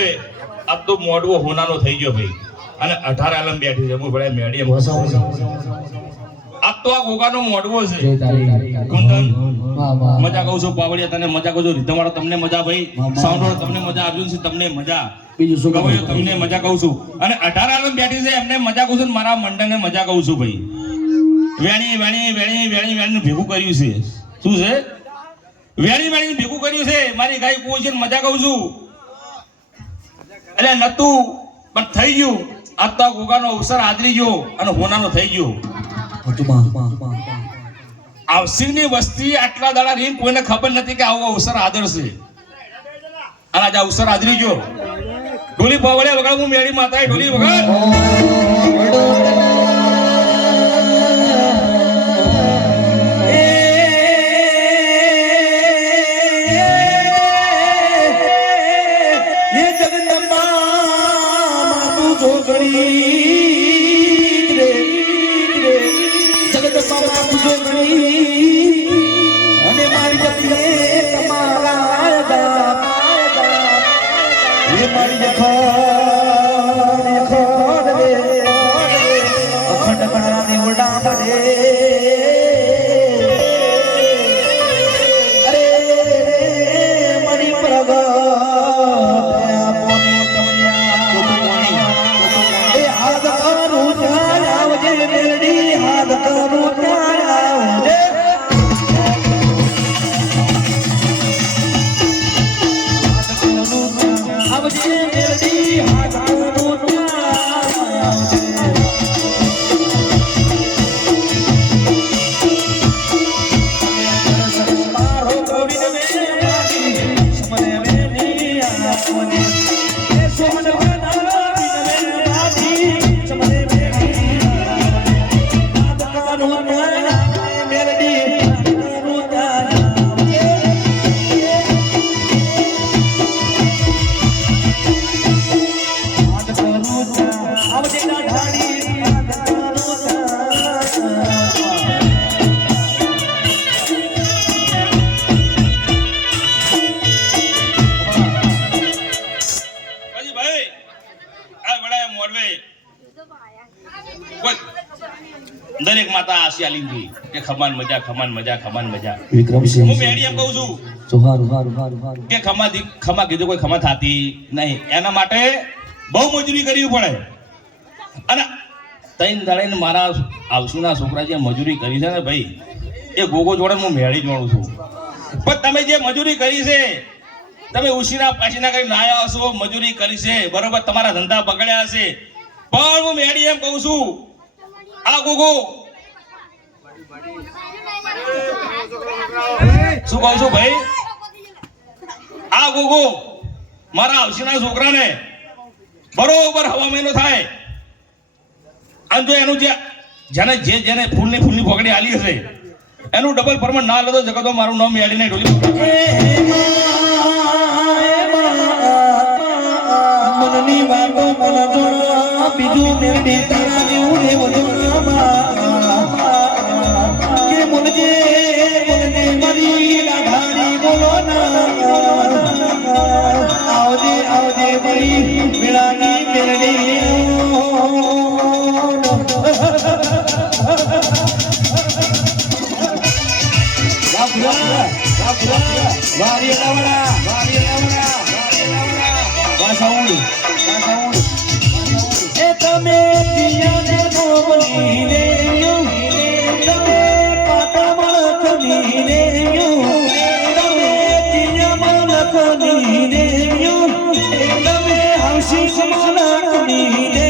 હવે આ તો મોડવો હોનાનો થઈ ગયો ભાઈ અને 18 આલમ બેઠી છે હું ભલે મેડી આ તો આ ગોગાનો મોડવો છે કુંદન મજા કહું છું પાવડિયા તને મજા કહું છું રીધમ વાળો તમને મજા ભાઈ સાઉન્ડ વાળો તમને મજા અર્જુનસિંહ તમને મજા બીજું શું કહું તમને મજા કહું છું અને 18 આલમ બેઠી છે એમને મજા કહું છું મારા મંડળને મજા કહું છું ભાઈ વેણી વેણી વેણી વેણી વેણી ભેગું કર્યું છે શું છે વેણી વેણી ભેગું કર્યું છે મારી ગાય કોઈ છે મજા કહું છું એટલે નતું પણ થઈ ગયું આ તો ગોગાનો અવસર આદરી ગયો અને હોનાનો થઈ ગયો આવસિંગની વસ્તી આટલા દાડા રહી કોઈને ખબર નથી કે આવો અવસર આદર છે અને આજે અવસર આદરી ગયો ઢોલી પાવડે વગાડ હું મેળી માતા ઢોલી વગાડ દરેક માતા આશી લીધી કે ખમાન મજા ખમાન મજા ખમાન મજા વિક્રમસિંહ હું મેડી એમ કહું છું કે ખમા કીધું કોઈ ખમા થાતી નહીં એના માટે બહુ મજૂરી કરવી પડે અને તૈન દાડે મારા આવસુના છોકરા જે મજૂરી કરી છે ને ભાઈ એ ગોગો જોડે હું મેળી જોડું છું પણ તમે જે મજૂરી કરી છે તમે ઉશીના પાછીના કઈ નાયા હશો મજૂરી કરી છે બરોબર તમારા ધંધા બગડ્યા હશે પણ હું મેડી એમ કહું છું આ ગોગો શું કહું છું ભાઈ આ ગોગો મારા આવશીના છોકરાને બરોબર હવા મહિનો થાય અને જો એનું જેને ફૂલની પગડી આલી હશે એનું ડબલ પરમાણ ના લેતો જગતો મારું નામ મેળીને ઢોલી મનની વાતો મન જોડા બીજું મેરડી તારા જેવું ને કે મુનજે મારી લાધારી બોલો ના આવજે આવજે મારી મેળાની મેરડી વારી લાવડા એ તમે દિયાને નોબલી લે તમે પાટા મળખની લે તમે દિયા મળખની લે તમે હંસી સમાલખની લે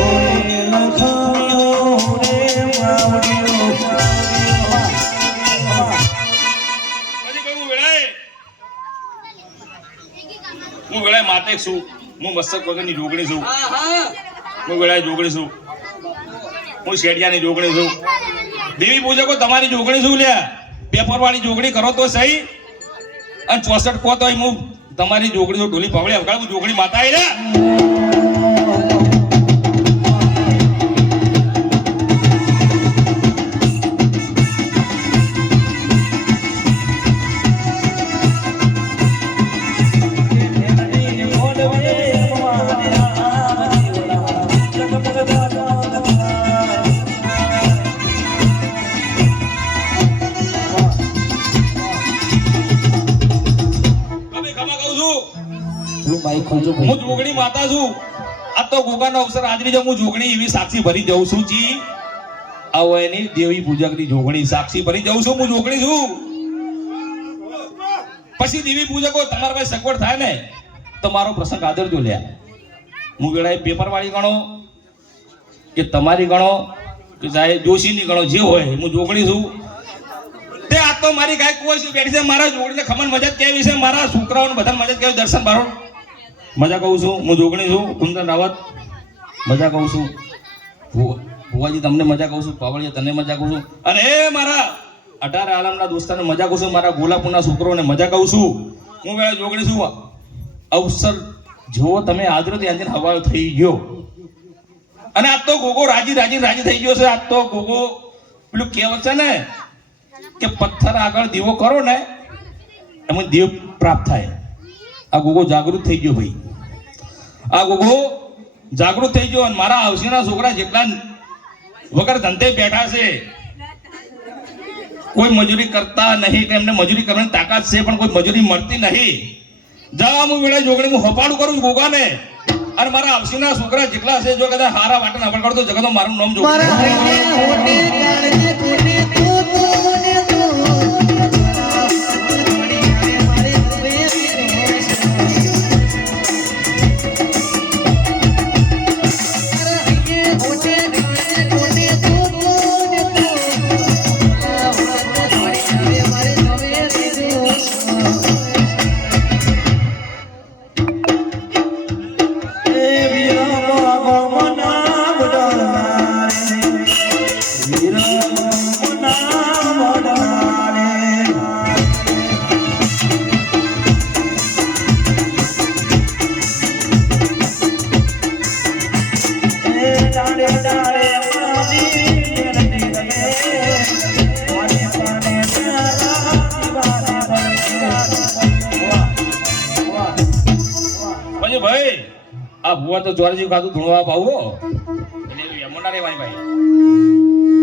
ઓરે લખાયો રે માવડિયો હું વેળાએ માતે છું હું મસ્તક વગરની જોગણી છું હું વેળાએ જોગણી છું હું શેડિયાની જોગણી છું દેવી પૂજકો તમારી જોગણી છું લ્યા પેપર વાળી જોગણી કરો તો સહી અને 64 કહો તો હું તમારી જોગણી ઢોલી પગડે વગાડું જોગણી માતા આવી ને બાઈક ખોલજો ભાઈ. હું જોગણી માતા છું. આ તો ગોગાનો અવસર હાજરી છે. હું જોગણી એવી સાક્ષી ભરી જઉં છું જી. આવો એની દેવી પૂજકની જોગણી સાક્ષી ભરી જઉં છું. હું જોગણી છું. પછી દેવી પૂજકો તમારા પાસે સગવડ થાય ને તો મારો પ્રસંગ આદરજો લ્યા. હું વેળાએ પેપર વાળી ગણો કે તમારી ગણો કે ચાહે જોશીની ગણો જે હોય, હું જોગણી છું. તે આ તો મારી ગાય કોઈ છે બેઠી છે. મારા જોગણીને ખમણ મજા કેવી છે, મારા છોકરાઓને બધાને મજા કેવી, દર્શન બારો મજા કહું છું. હું જોગણી છું. કુંદન રાવત મજા કહું છું. ભુવાજી તમને મજા કહું છું. પાવળિયા તને મજા કહું છું. અને એ મારા 18 આલમના દોસ્તાને મજા કહું છું. મારા ગોલાપુરના છોકરોને મજા કહું છું. હું વેળા જોગણી છું. અવસર જો તમે આદરો ત્યાં હવાયો થઈ ગયો. અને આજ તો ગોગો રાજી થઈ ગયો છે. આજ તો ગોગો પેલું કહેવત છે ને કે પથ્થર આગળ દીવો કરો ને એમાં દેવ પ્રાપ્ત થાય. આ ગોગો જાગૃત થઈ ગયો ભાઈ. આ ગોગો જાગૃત થઈ ગયો. અને મારા આવશીના છોકરા જેટલા વગર ધંધે બેઠા છે, કોઈ મજૂરી કરતા નહીં કે એમને મજૂરી કરવાની તાકાત છે પણ કોઈ મજૂરી મળતી નહીં. જા હું વેળા જોગણી હું હપાડું કરું છું ગોગાને. અને મારા આવશીના છોકરા જેટલા છે જો કદાચ હારા વાટે ના કરતો જગતો મારું નામ ભાઈ. આ ભુવા તો ચોરજી ખાતું ધૂણવા પાવો એટલે યમુના રે ભાઈ.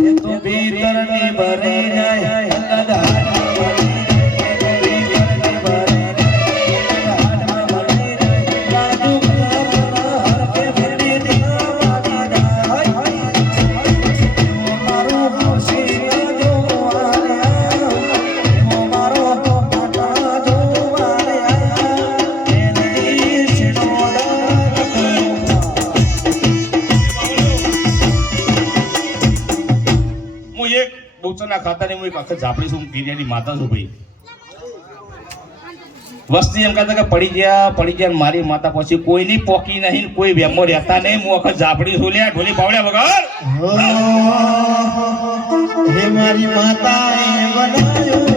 એ તો ભીતરની ભરી જાય ખાતાની હું એક આખા ઝાપડી છું. ગિરિયાની માતા છું ભાઈ. વસ્તી એમ કહેતા કે પડી ગયા મારી માતા પછી કોઈની પોકી નહીં, કોઈ વેમો રહેતા નહીં. હું આખા ઝાપડી છું લ્યા ઢોલી પાવડ્યા વગર. હે મારી માતાએ બનાવ્યો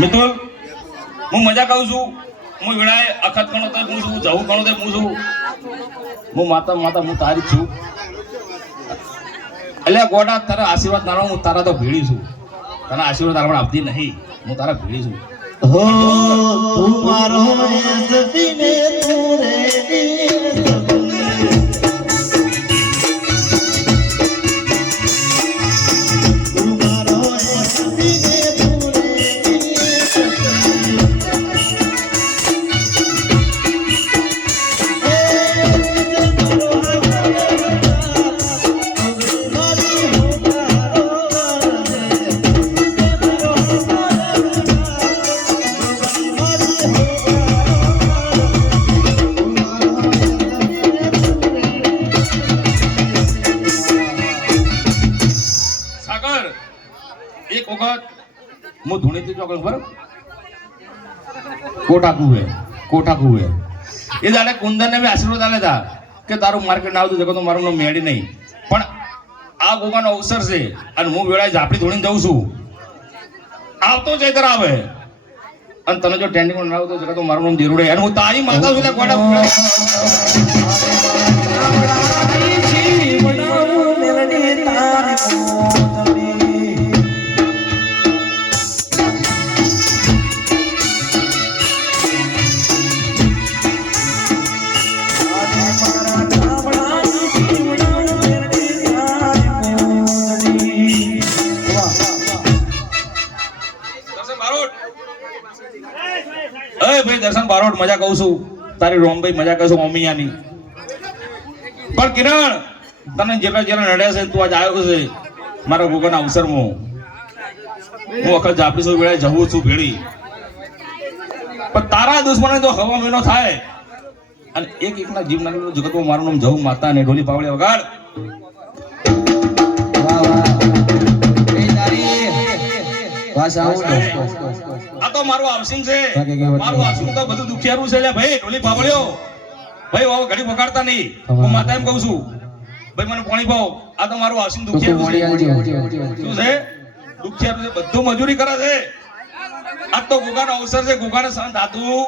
મિતુલ, હું મજા કહું છું. હું વેળાએ અખત ગણો તો હું છું, જવું ગણો તો હું છું. હું માતા હું તારી છું. એટલે ગોડા તારા આશીર્વાદ નાનો હું તારા તો ભીડી છું. તારા આશીર્વાદ તારા આપતી નહીં. હું તારા ભીડી છું. હો તું મારો સતીને તું રે એક વખત હું ધૂણીથી ચોકડ પર કોટા કુએ એ દાડે કુંદનને મેં આશીર્વાદ આલે હતા કે તારું માર્કેટ ના આવતું જગત મારું નામ મેળી નહીં. પણ આ ગોગાનો અવસર છે અને હું વેળાએ ઝાપડી ધોળીને જઉં છું. આવતો ચૈત્ર આવે અને તને જો ટ્રેન્ડિંગ ના આવતો જગત મારું નામ જરૂર અને હું તારી માતા છું એટલે ગોડા ભાઈ દર્શન બારોટ મજા કહું છું તારી રોમભાઈ મજા કહું છું ઓમિયાની પણ કિરણ તને જેટલા નડ્યા છે તું આજ આવ્યો છે મારા ગોગોના અવસરમાં હું વખત જાપડી છું વેળા જવું છું ભેળી પણ તારા દુશ્મને જો હવા મહિનો થાય અને એકના જીવ નાખેલો જગતમાં મારું નામ જવું માતા ને ઢોલી પાવડે વગાડ આ તો મારું આવસિંગ છે મારું આવસિંગ તો બધું દુખિયારું છે ભાઈ ઢોલી પાવડ્યો ભાઈ હવે ઘડી વગાડતા નહીં હું માતા એમ કહું છું ભાઈ મને પાણી પાવ આ તો મારું આવસિંગ દુખિયારું છે શું છે દુખિયારું છે બધું મજૂરી કરે છે આ તો ગુગાનો અવસર છે ગુગાને સહન થતું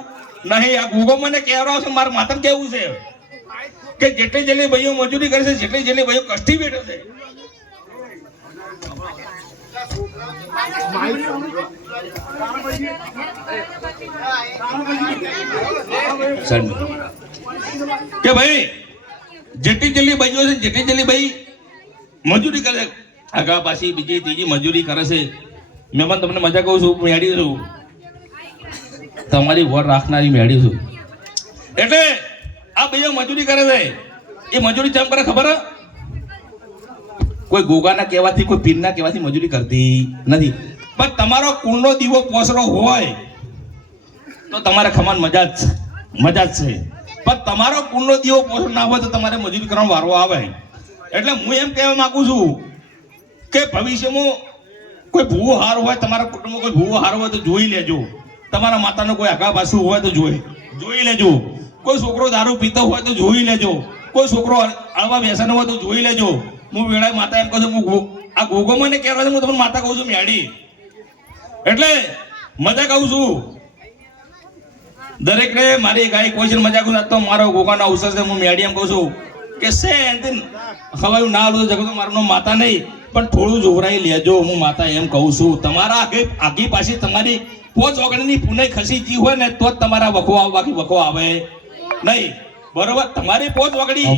નહીં આ ગુગો મને કહેવાનો છે મારા માતા કેવું છે કે જેટલી જેટલી ભાઈઓ મજૂરી કરે છે જેટલી જેટલી ભાઈઓ કષ્ટી બેઠે છે કે ભાઈ જેટલી જેટલી ભાઈઓ છે જેટલી જેટલી ભાઈ મજૂરી કરે આગા પાછી બીજી ત્રીજી મજૂરી કરે છે મેં પણ તમને મજા કહું છું મેળી છું તમારી વર રાખનારી મેળી છું એટલે આ ભાઈઓ મજૂરી કરે છે એ મજૂરી ચમ કરે ખબર કોઈ ગોગાના કહેવાથી કોઈ પીરના કહેવાથી મજૂરી કરતી નથી પણ તમારો કુળનો દીવો પોસરો હોય તો તમારે ખમાન મજા જ છે પણ તમારો કુળનો દીવો પોસરો ના હોય તો તમારે મજૂરી કરવાનો વારો આવે એટલે હું એમ કહેવા માંગુ છું કે ભવિષ્યમાં કોઈ ભૂવો હારો હોય તમારા કુટુંબમાં કોઈ ભૂવો હારો હોય તો જોઈ લેજો તમારા માતાનો કોઈ આગા પાછું હોય તો જોઈ લેજો કોઈ છોકરો દારૂ પીતો હોય તો જોઈ લેજો કોઈ છોકરો આવા વ્યસન હોય તો જોઈ લેજો હું વેળા માતા એમ કહું છું આ ગોગો મને કહેવા છે હું તમને માતા કહું છું મેડી એટલે મજા કહું છું દરેક ને મારી ગાય કોઈ છે મજા કહું તો મારો ગોગાનો અવસર છે હું મેડી એમ કહું છું કે સે ખવાયું ના આલું જગત મારું નામ માતા નહીં પણ થોડું જોવરાઈ લેજો હું માતા એમ કહું છું તમારા આગી પાછી તમારી પોચ ઓગણીની પુનઃ ખસી જી હોય ને તો જ તમારા વખો આવે બાકી વખો આવે નહીં બરોબર તમારી પોચ વગડી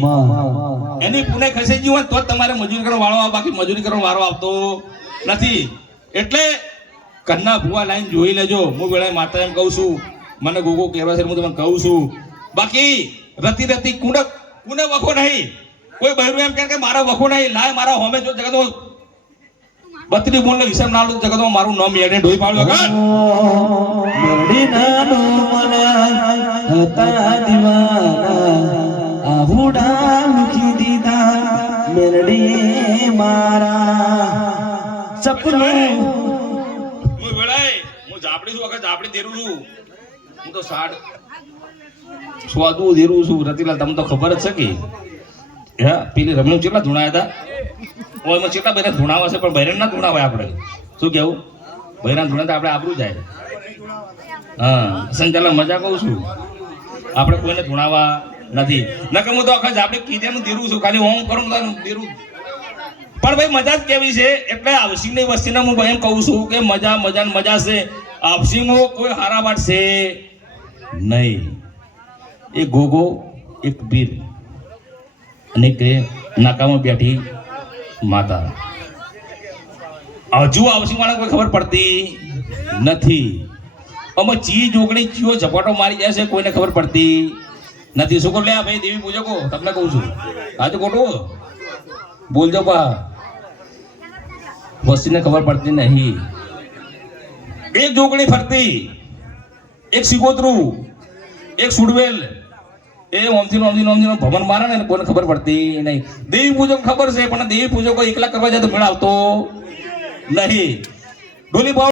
એની પુણે ખસી ગયું હોય તો જ તમારે મજૂરી કરવાનો વાળો આવે બાકી મજૂરી કરવાનો વારો આવતો નથી એટલે કન્ના ભુવા લાઈન જોઈ લેજો હું વેળા માતા એમ કહું છું મને ગોગો કહેવા છે હું તમને કહું છું બાકી રતી કુને વખો નહીં કોઈ બહેરું એમ કે મારા વખો નહીં લાય મારા હોમે જો જગત બત્રી બોલ હિસાબ ના લો જગતમાં મારું નામ યાદ ઢોઈ પાડ્યો જાપડી દેરું છું હું તો સ્વાદુ દેરું છું રતિલાલ તમને તો ખબર જ છે કે હા પેલી રમણું કેટલા ધૂણાયા હતા ઓયમાં કેટલા બહેરા ધૂણાવા છે પણ બહેરાન ના ધૂણાવાય આપણે શું કેવું બહેરાન ધૂણા આપણે આબરું જાય હા સંચાલક મજા કહું છું આપણે કોઈને ધૂણાવા નથી નકર હું તો આખા જાપડી કીધેનું દેરું છું ખાલી ઓમ કરું દેરું પણ ભાઈ મજા જ કેવી છે એટલે આવસિંગની વસ્તીને હું એમ કહું છું કે મજા છે આવસિંગો કોઈ હારા વાત છે નહીં એ ગોગો એક વીર અને કે નાકામાં બેઠી માતા હજુ આવસિંગ વાળા કોઈ ખબર પડતી નથી અમે ચી જોગણી ચીઓ ઝપાટો મારી જાય છે કોઈને ખબર પડતી નથી શું કરો લે ભાઈ દેવી પૂજકો તમને કહું છું આજે ખોટું બોલજો પા વસ્તીને ખબર પડતી નહીં એક જોગણી ફરતી એક સિકોતરું એક સુડવેલ એ ઓમથી ભવન મારે ને કોઈને ખબર પડતી નહીં દેવી પૂજક ખબર છે પણ દેવી પૂજકો એકલા કરવા જાય તો મેળ આવતો નહીં ડોલી